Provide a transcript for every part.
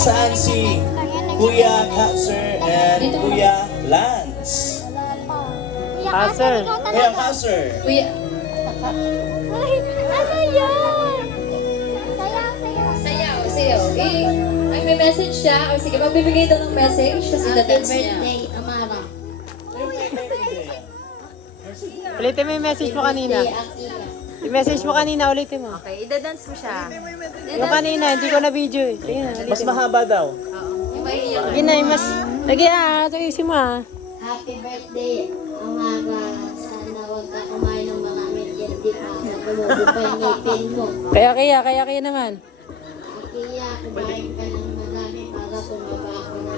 Nasaan si Kuya Kaser and Kuya Lance? Kaser. Kuya Kaser. Kuya, Ay, ano yun? Sayaw. sayaw. Ay, may message siya. O sige, magbibigay daw ng message kasi dadance niya. Amara. Ulitin mo yung message mo kanina. Yung message mo kanina, ulitin mo. Okay, idadance mo siya. Yung kanina, hindi ko na video eh. Sige na, Mas ulitin mo. mahaba daw. Yung maiiyak. Sige na, yung mas... Lagi ayusin mo ah. Happy birthday, Amara. Sana huwag ka kumain ng maraming candy pa. Tumubo pa yung ngipin mo. Kaya naman. Kaya kumain ka ng marami para tumaba ako na.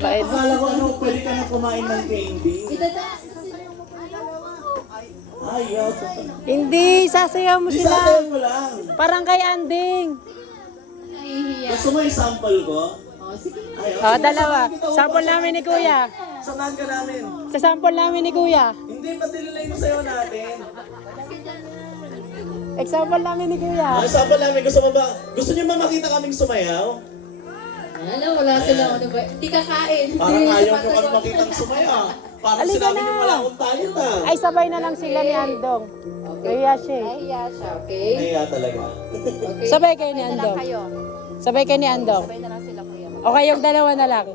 Bait. Akala ko ano, pwede ka na kumain ng candy. Idadance na sila. Ayaw. Hindi, sasayaw mo Di sila. sasayaw mo lang. Parang kay Anding. Nahihiya. Gusto mo yung sample ko? O, sige. Oh, dalawa. Sample namin ni Kuya. Samahan ka namin. Sa sample namin ni Kuya. Hindi, pati nila yung sayo natin. Example namin ni Kuya. Sample namin, gusto mo ba? Gusto niyo ba makita kaming sumayaw? Alam, wala silang ano ba? Hindi kakain. Parang ayaw nyo kami makitang sumayaw. Parang Halika sinabi na. nyo wala akong talent ah. Ay, sabay na lang sila ni Andong. Kaya siya eh. Nahiya siya. Okay? Kaya talaga. Okay. Sabay kayo ni Na lang Andong. kayo. Sabay kayo ni Andong. Sabay na lang sila, kuya. O kayong dalawa na lang.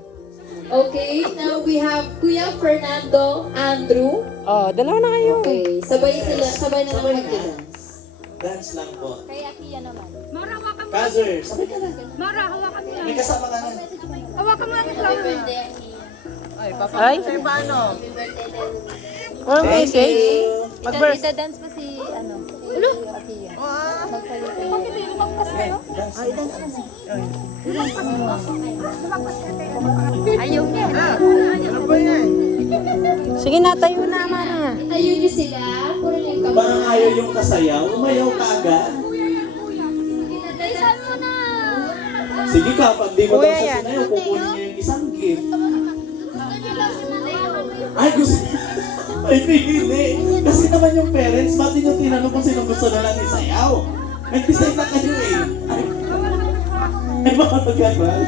Okay, now we have Kuya Fernando, Andrew. Oh, dalawa na kayo. Okay, sabay na lang mag-dance. Dance lang po. Kay Akiya naman. Kazer, sabay ka na. May kasama ka na. Happy birthday, Ay, Happy birthday din. or message. Mag-birth. Idadance mo si, ano, si Akiya. Magpalit. Ayaw niya. Sige na, tayo na, mana. Ayun niyo sila. Puro niyo yung Parang ayaw yung kasayaw, umayaw ka agad. Bilisan mo na! Sige ka, pag di mo daw Kuya siya yan. sinayaw, kukunin niya yung isang gift. Gusto niyo lang sinayaw. Ay, gusto ay, pili. Kasi naman yung parents, ba't nyo tinanong kung sino gusto na lang isayaw? Nag-decide na kayo eh. Ay, mga nag-aral.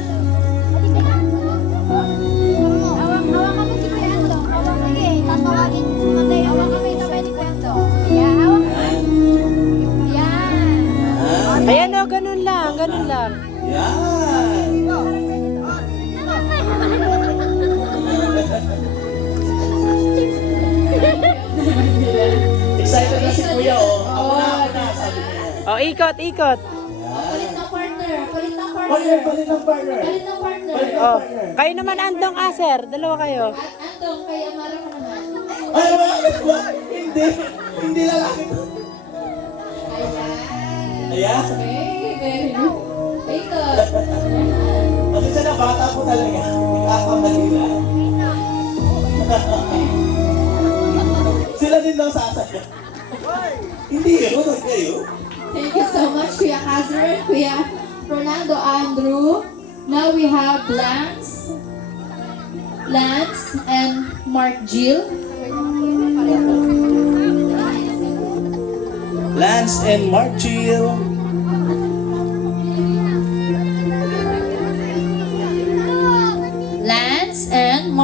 Hawakan mo si Kuya Ando. Sige, tatawagin si Matay. Hawakan mo yung kamay ni Kuya Ando. Yan, hawakan mo. Yan. Ayan o, ganun lang, ganun lang. Yan. Excited na si Kuya oh. Ako na, sabi niya. O, ikot, ikot. Palit na partner. Palit na partner. Partner, palit ng partner. Palit na partner. Palit ng O, partner. kayo naman Andong Aser. Dalawa kayo. At Andong, kaya Mara ka naman. Ay, wala. Hindi. Hindi lalaki to. Ayan. Ayan. Okay, very good. Ito. Kasi siya na bata po talaga. Nagkakamali lang. Sila din daw sasaya. Hindi yun. Kayo. Thank you so much, Kuya Kazer, Kuya Fernando, Andrew. Now we have Lance and Mark Jill. Lance and Mark Jill.